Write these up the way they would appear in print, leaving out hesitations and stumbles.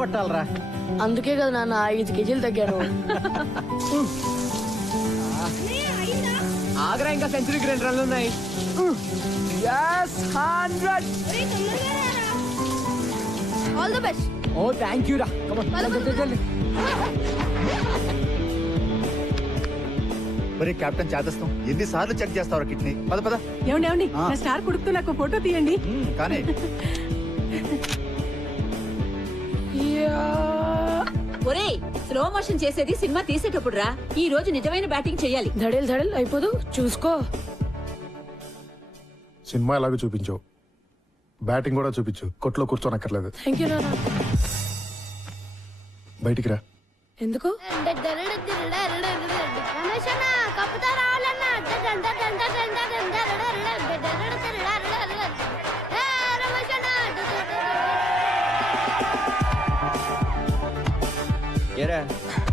కొట్టాలరా. అందుకే కదా నాన్న 5 కేజీలు తగ్గాను. ఆగ్రా ఇంకా సెంచరీకి 2 రన్లు ఉన్నాయి. 100. All the best. Oh thank you రా. మరి కెప్టెన్ చేదస్తాం ఎన్నిసార్లు చెక్ చేస్తావు కిడ్నీ? పద పద. ఏమండి నా స్టార్ కొడుకుతో నాకు ఫోటో తీయండి. కానీ ఒరేయ్, స్లో మోషన్ చేసేది సినిమా తీసేటప్పుడు రా. ఈ రోజు నిజమైన బ్యాటింగ్ చెయ్యాలి. ధడేల్ ధడేల్ అయిపోదు, చూసుకో. సినిమా ఎలాగో చూపించావు, బ్యాటింగ్ కూడా చూపించు. కొట్లో కూర్చోనక్కర్లేదు. థ్యాంక్ యూ నాన్న. బయటికి రా. ఎందుకు? ఏరా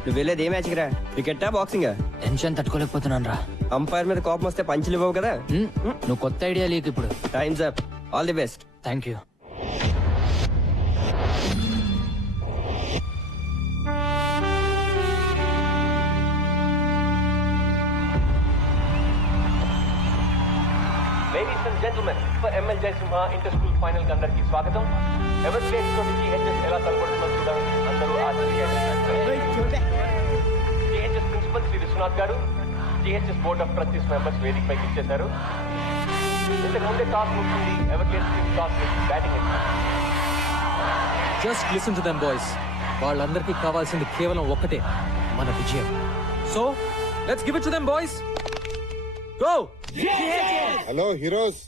నువ్వు వెళ్ళేది ఏ మ్యాచ్ రా? క్రికెట్టా బాక్సింగ్? టెన్షన్ తట్టుకోలేకపోతున్నాను రా. అంపైర్ మీద కోపం వస్తే పంచులు ఇవ్వవు కదా. నువ్వు కొత్త ఐడియా లేకు ఇప్పుడు. Times up. All the best. Thank you. Ladies and gentlemen, for ML Jaisimha inter-school final కి అందరికి స్వాగతం. ఎవర్ ప్లేస్ తోటి GHS ఎలా తలపడుతుందో చూడండి. అందరూ GHS ప్రిన్సిపల్ శ్రీ విశ్వనాథ్ గారు, GHS board of trustees members వేదిక పైకి ఇచ్చేశారు. ఇంతకు ముందే టాస్ ముగిసింది. ఎవర్ ప్లేస్ టీమ్ టాస్ బ్యాటింగ్ ఇస్తారు. Just listen to them boys. వాళ్ళందరికీ కావాల్సింది కేవలం ఒక్కటే, మన విజయం. So let's give it to them boys. Go. Hello heroes.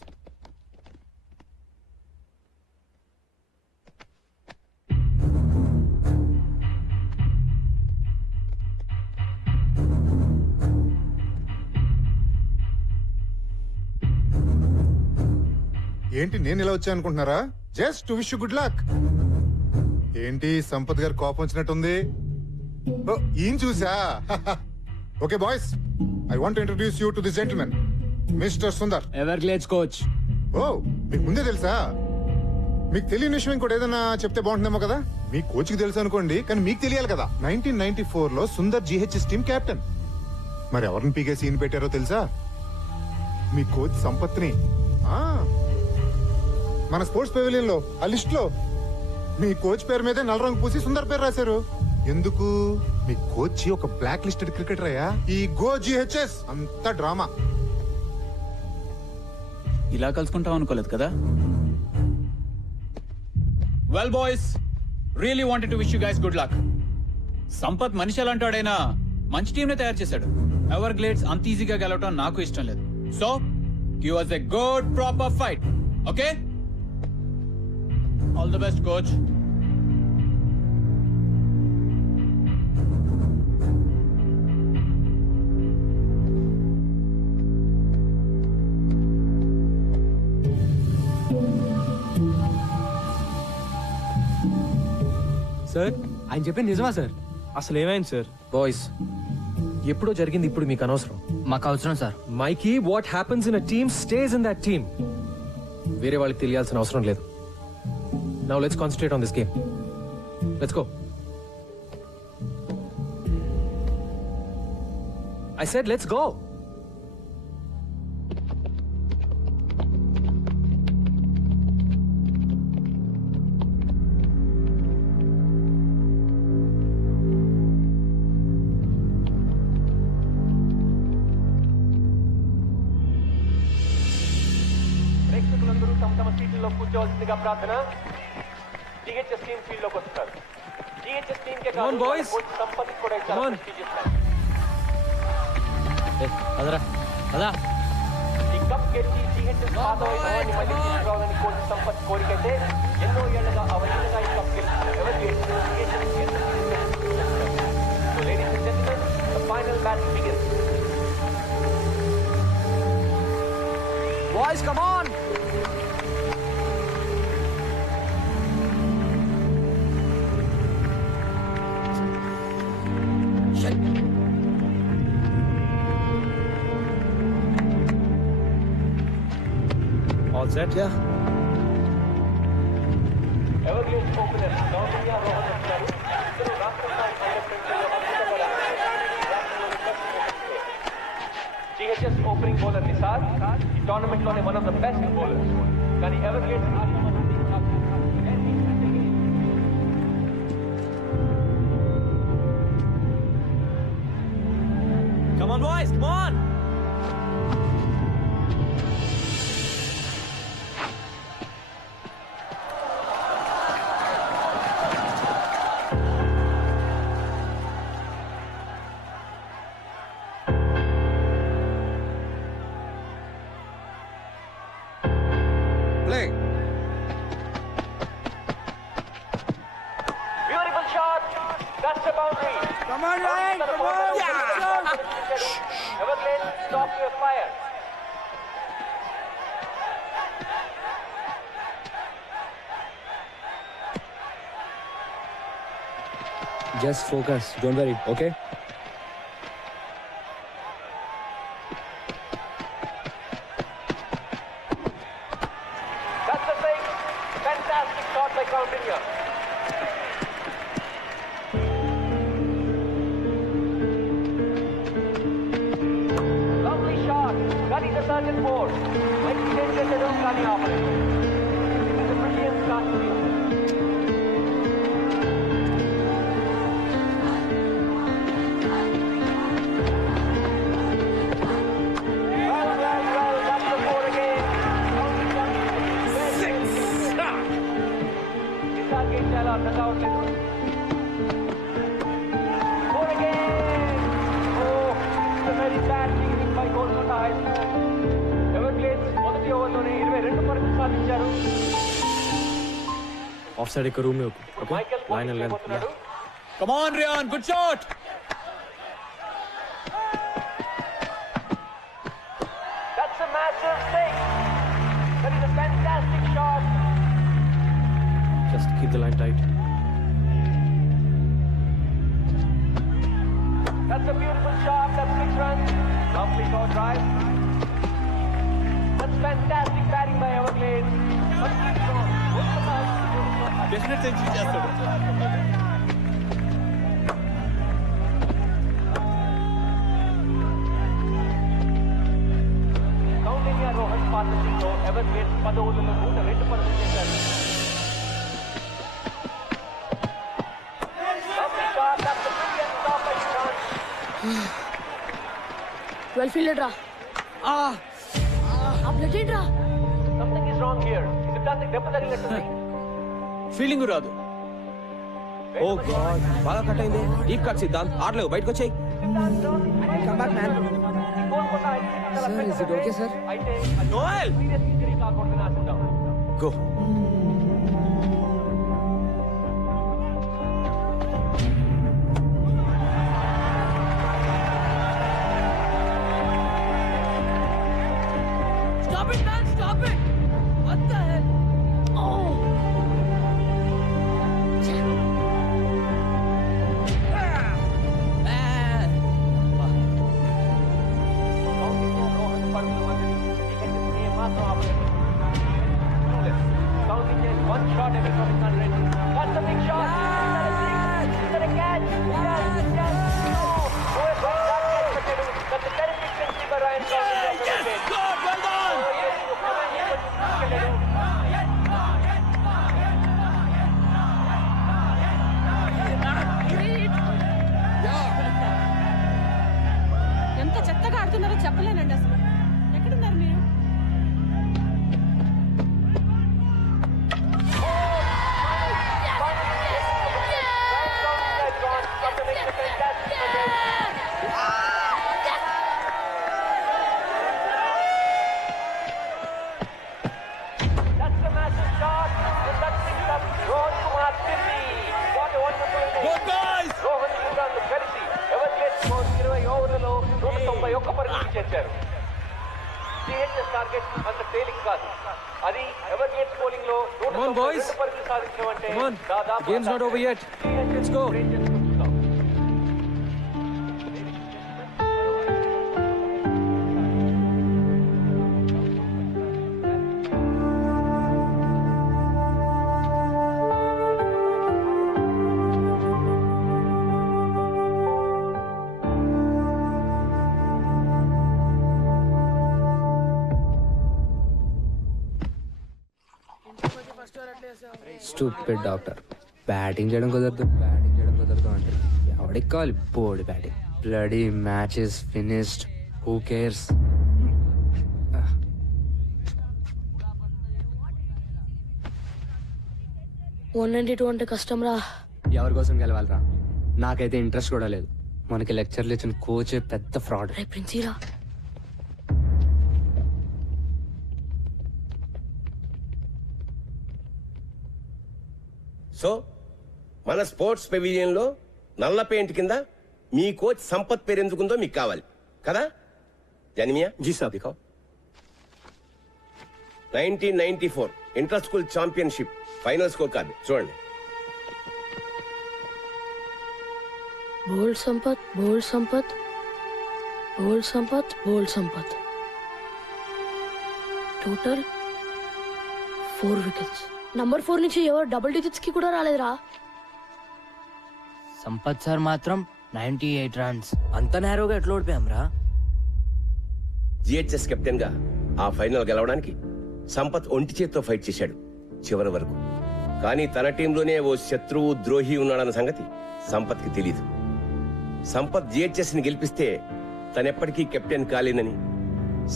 ఏంటి నేను ఇలా వచ్చా అనుకుంటున్నారా? Just to wish you good luck. ఏంటి సంపత్ గారు కోపం వచ్చినట్టుంది? ఈయన చూసా. Okay boys, I want to introduce you to this gentlemen, mister Sundar. Everglades coach. ఓ, మీకు ముందే తెలుసా? మీకు తెలియని విషయం ఇంకోటి ఏదైనా చెప్తే బాగుంటుందేమో కదా. మీ కోచ్ కి తెలుసు అనుకోండి, కానీ మీకు తెలియాలి కదా. 1994 లో సుందర్ GHS టీమ్ కెప్టెన్. మరి ఎవరిని పీకే సీన్ పెట్టారో తెలుసా? మీ కోచ్ సంపత్ని. మన స్పోర్ట్స్ పెవిలియన్ లో ఆ లిస్ట్ లో మీ కోచ్ పేరు మీదే నల్ల రంగు పూసి సుందర్ పేరు రాశారు. ఎందుకు? మీ కోచ్ ఒక బ్లాక్ లిస్టెడ్ క్రికెటర్ అయ్యా. ఈ గో GHS అంతా డ్రామా. ఇలా కలుసుకుంటాం అనుకోలేదు కదా. Well boys, really wanted to wish you guys good luck. Sampath మనిషి అలాంటాడైనా మంచి టీం ని తయారు చేశాడు. ఎవర్ గ్లేడ్స్ అంత ఈజీగా గెలవటం నాకు ఇష్టం లేదు. So give us a good proper fight. Okay? All the best, coach. Sir, ఆయన చెప్పింది నిజమా సార్? అసలు ఏమైంది సార్? బాయ్స్, ఎప్పుడో జరిగింది ఇప్పుడు మీకు అనవసరం. మాకు అవసరం sir. Mikey, what happens in a team stays in that team. వేరే వాళ్ళకి తెలియాల్సిన అవసరం లేదు. Now let's concentrate on this game. Let's go. I said let's go. ప్రేక్షకులందరూ తమ తమ సీట్లలో కూర్చోవలసిందిగా ప్రార్థన. GHS టీమ్ ఫీల్డ్ లోకి వస్తున్నారు. GHS team K Come on, boys. Coach Sampath కూడా Come on. అదరా అదా. ఈ కప్ గెలిచి GHS పాత వైభవాన్ని మళ్ళీ తీసుకురావాలని కోచ్ సంపత్ కోరికైతే ఎన్నో ఏళ్లుగా అవలీలగా ఈ కప్ గెలుస్తున్నారు. ఎవరు GHS. So ladies and gentlemen, the final battle begins. Boys, come on. All set? Yeah. Everglades opener Soundarya Rohan వచ్చారు. ఇద్దరు రాష్ట్ర స్థాయి GHS ఓపెనింగ్ బౌలర్ నిసార్ ఈ టోర్నమెంట్ లోనే one of the best bowlers. కానీ Everglades Come on, boys, come on! Play. Beautiful shot. That's a boundary. Come on, Ryan, come on! Everglades, stop your fire. Just focus, don't worry, okay? That's the thing. Fantastic shot by Coutinho. Lovely shot. That is a certain force. Let's change it to the opponent. It's a brilliant start to the Well, that's the four again. Nisar game chala aర్థం కావట్లేదు. Four again. Oh, it's a very bad beginning by Kolkata High School. Everglades మొదటి ఓవర్లోనే 22 పరుగులు సాధించారు. Off side एक room में okay? Michael Line and length. పోతున్నాడు. Come on, Ryan. Good shot. That's a massive six. That is a fantastic shot. Just keep the line tight. That's a beautiful shot. That's 6 runs. Lovely short drive. That's fantastic batting by Everglades. Definite century చేస్తాడు. Kaundinya Rohan పార్ట్నర్షిప్లో Everglades 10 ఓవర్లలో 102 పరుగులు చేశారు. Lovely shot. That's a brilliant stop by Ishan. Well fielded రా. ఆ plate ఏంట్రా? Something is wrong here. Is it that దెబ్బ తగిలినట్టుంది? Feeling రాదు. Oh God, బాగా కట్ అయింది. డీప్ కట్ సిద్ధాంత్, ఆడలేవు, బయటకు వచ్చేయ్. Come back, man. Sir, is it okay, sir? అయితే Noel! Serious injury కాకూడదని ఆశిద్దాం. Go. Stop it, man! Stop it! What the hell? Oh! Kaundinya Rohan పరుగుల మధ్యని wicket ఏమాత్రం ఆపలేదు. Coutinho is one shot away from his 100. That's a big shot. Is that a catch? Yes, yes. No. Oh, a great shot catch పెట్టాడు. That's a terrific century by Ryan Coutinho. Yes, good, well done. Oh, yes, తీసుకెళ్ళాడు. ఎంత చెత్తగా ఆడుతున్నారో చెప్పలేనండి అసలు. ఎక్కడున్నారు మీరు? That's a massive shot. And that picks up Rohan Kumar Tirni. What a wonderful inning. Good guys. Rohan యూరాన్ కలిసి Everglades score 20 ఓవర్లలో 191 పరుగులు చేశారు. సిహెచ్ఎస్ టార్గెట్ అంత తేలిక కాదు. అది ఎవర్గ్లేడ్స్ బౌలింగ్ లో Come on, boys. 192 పరుగులు సాధించడం అంటే Come on. దాదాపు Game's not over yet. Let's go. Rangers చూస్తాం. స్టూపిడ్ డాక్టర్ బ్యాటింగ్ చేయడం కుదరదు అంటే ఎవడికి కావాలి board batting bloody matches finished who cares 192 అంటే కష్టం రా. ఎవరి కోసం గెలవాలరా? నాకైతే ఇంట్రెస్ట్ కూడా లేదు. మనకి లెక్చర్లు ఇచ్చిన కోచే పెద్ద ఫ్రాడ్. రే ప్రిన్సీరా, సో మన స్పోర్ట్స్ పెవిలియన్ లో నల్ల పెయింట్ కింద మీ కోచ్ సంపత్ పేరు ఎందుకుందో మీకు కావాలి కదా? జానిమియా జీ సాబ్. దిఖాओ. 1994 inter school championship final score card చూడండి. Bowled Sampath, bowled Sampath, bowled Sampath, bowled Sampath. Total 4 wickets. Number 4 నుంచి ఎవరు డబుల్ డిజిట్స్ కి కూడా రాలేదురా. సంపత్ సార్ మాత్రం 98 రన్స్. అంత నేరోగా ఎట్లా ఓడిపోయాం రా? జిహెచ్ఎస్ కెప్టెన్ గా ఆ ఫైనల్ గెలవడానికి సంపత్ ఒంటి చేత్తో ఫైట్ చేశాడు చివరి వరకు. కానీ తన టీంలోనే ఓ శత్రువు ద్రోహి ఉన్నాడన్న సంగతి సంపత్ కి తెలీదు. సంపత్ జిహెచ్ఎస్ ని గెలిపిస్తే తనెప్పటికీ కెప్టెన్ కాలేనని,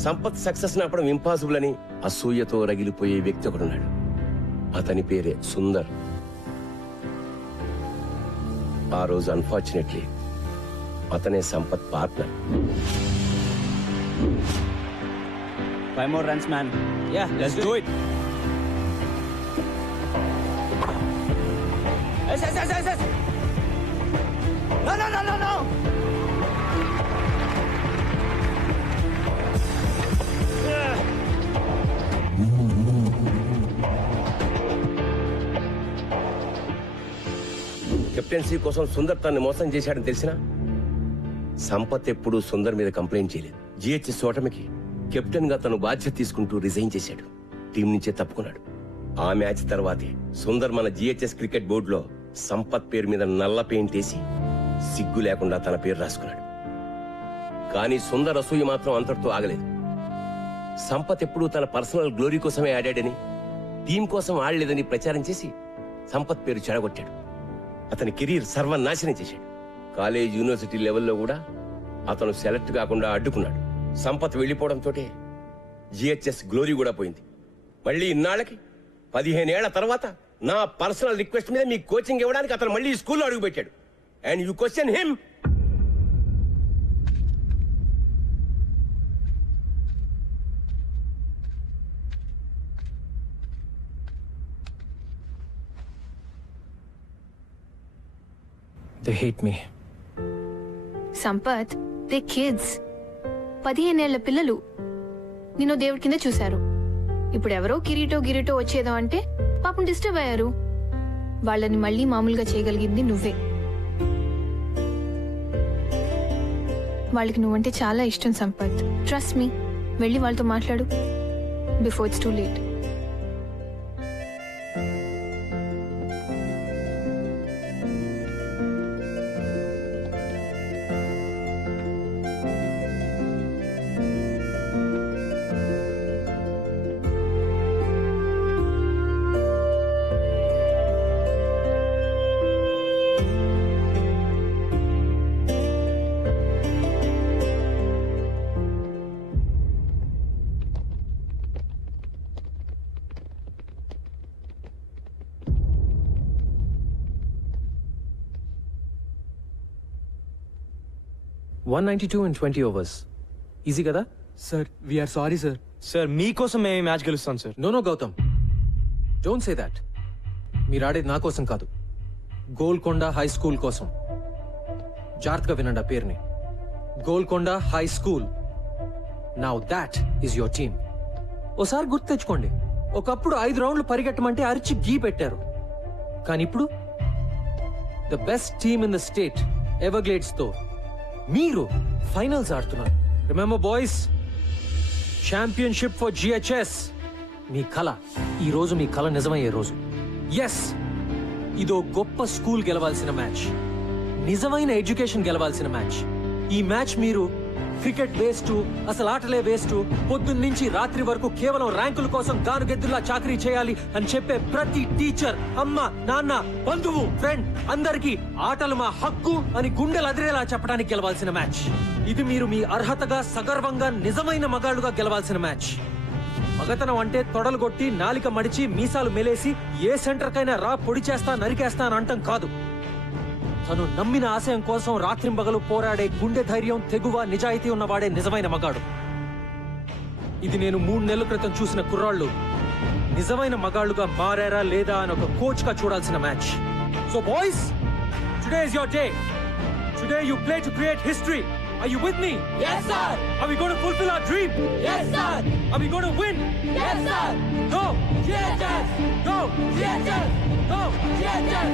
సంపత్ సక్సెస్ నాపడం ఇంపాసిబుల్ అని అసూయతో రగిలిపోయే వ్యక్తి ఒకడున్నాడు. అతని పేరే సుందర్. ఆ రోజు అన్ఫార్చునేట్లీ అతనే Sampath partner. 5 more runs, man. Yeah, let's do it. Yes. No. Captaincy కోసం సుందర్ తనని మోసం చేశాడని తెలిసినా సంపత్ ఎప్పుడూ సుందర్ మీద కంప్లైంట్ చేయలేదు. జిహెచ్ఎస్ ఓటమికి కెప్టెన్ గా తను బాధ్యత తీసుకుంటూ రిజైన్ చేశాడు. టీం నుంచే తప్పుకున్నాడు. ఆ మ్యాచ్ తర్వాతే సుందర్ మన జిహెచ్ఎస్ క్రికెట్ బోర్డులో సంపత్ పేరు మీద నల్ల పెయింట్ వేసి సిగ్గు లేకుండా తన పేరు రాసుకున్నాడు. కానీ సుందర్ అసూయ మాత్రం అంతటితో ఆగలేదు. సంపత్ ఎప్పుడూ తన పర్సనల్ గ్లోరీ కోసమే ఆడాడని, టీం కోసం ఆడలేదని ప్రచారం చేసి సంపత్ పేరు చెడగొట్టాడు. అతని కెరీర్ సర్వనాశనం చేశాడు. కాలేజ్, యూనివర్సిటీ లెవెల్లో కూడా అతను సెలెక్ట్ కాకుండా అడ్డుకున్నాడు. సంపత్ వెళ్లిపోవడంతో జిహెచ్ఎస్ గ్లోరీ కూడా పోయింది. మళ్ళీ ఇన్నాళ్ళకి 15 ఏళ్ల తర్వాత నా పర్సనల్ రిక్వెస్ట్ మీద మీ కోచింగ్ ఇవ్వడానికి అతను మళ్ళీ స్కూల్లో అడుగుపెట్టాడు. And you question him. They hate me. Sampath, they kids. 15 ఏళ్ల పిల్లలు నిన్ను దేవుడి కింద చూశారు. ఇప్పుడు ఎవరో కిరీటో వచ్చేదో అంటే పాపం డిస్టర్బ్ అయ్యారు. వాళ్ళని మళ్ళీ మామూలుగా చేయగలిగింది నువ్వే. వాళ్ళకి నువ్వంటే చాలా ఇష్టం సంపత్. Trust me. వెళ్ళి వాళ్ళతో మాట్లాడు before it's too late. $192 in 20 overs. Easy కదా? Sir we are sorry sir. Sir మీకోసం మేము మ్యాచ్ గెలుస్తాం sir. No Gautam, don't say that. మీరు ఆడేది నా కోసం కాదు, గోల్కొండ హై స్కూల్ కోసం. జాగ్రత్తగా వినండి ఆ పేరుని, Golconda high school. Now that is your team. ఓసారి గుర్తు తెచ్చుకోండి, ఒకప్పుడు 5 రౌండ్లు పరిగెట్టమంటే అరిచి గీ పెట్టారు. కానీ ఇప్పుడు the best team in the state Everglades తో మీరు ఫైనల్స్ ఆడుతున్నారు. Remember boys, championship for GHS. మీ కళ, ఈ రోజు మీ కళ నిజమయ్యే రోజు. ఎస్, ఇదో గొప్ప స్కూల్ గెలవాల్సిన మ్యాచ్, నిజమైన ఎడ్యుకేషన్ గెలవాల్సిన మ్యాచ్. ఈ మ్యాచ్ మీరు క్రికెట్ వేస్ట్, అసలు ఆటలే వేస్ట్, పొద్దున్న నుంచి రాత్రి వరకు కేవలం ర్యాంకుల కోసం గానుగెద్దులా చాకరీ చేయాలి అని చెప్పే ప్రతి టీచర్, అమ్మ, నాన్న, బంధువు, ఫ్రెండ్ అందరికీ ఆటలు మా హక్కు అని గుండెలు అదిరేలా చెప్పడానికి గెలవాల్సిన మ్యాచ్. ఇది మీరు మీ అర్హతగా సగర్వంగా నిజమైన మగాళ్ళుగా గెలవాల్సిన మ్యాచ్. మగతనం అంటే తొడలు కొట్టి నాలిక మడిచి మీసాలు మెలేసి ఏ సెంటర్ కైనా రా పొడి చేస్తా నరికేస్తా అని అంటం కాదు. తను నమ్మిన ఆశయం కోసం రాత్రింబగలు పోరాడే గుండె ధైర్యం, తెగువ, నిజాయితీ ఉన్నవాడే నిజమైన మగాడు. ఇది నేను 3 నెలల క్రితం చూసిన కుర్రాళ్ళు నిజమైన మగాళ్ళుగా మారారా లేదా అని ఒక కోచ్ గా చూడాల్సిన match. So boys, today is your day. Today you play to create history. Are you with me? Yes, sir. Are we going to fulfill our dream? Yes, sir. Are we going to win? Yes, sir. Go! GHS. Go! GHS. Go! GHS.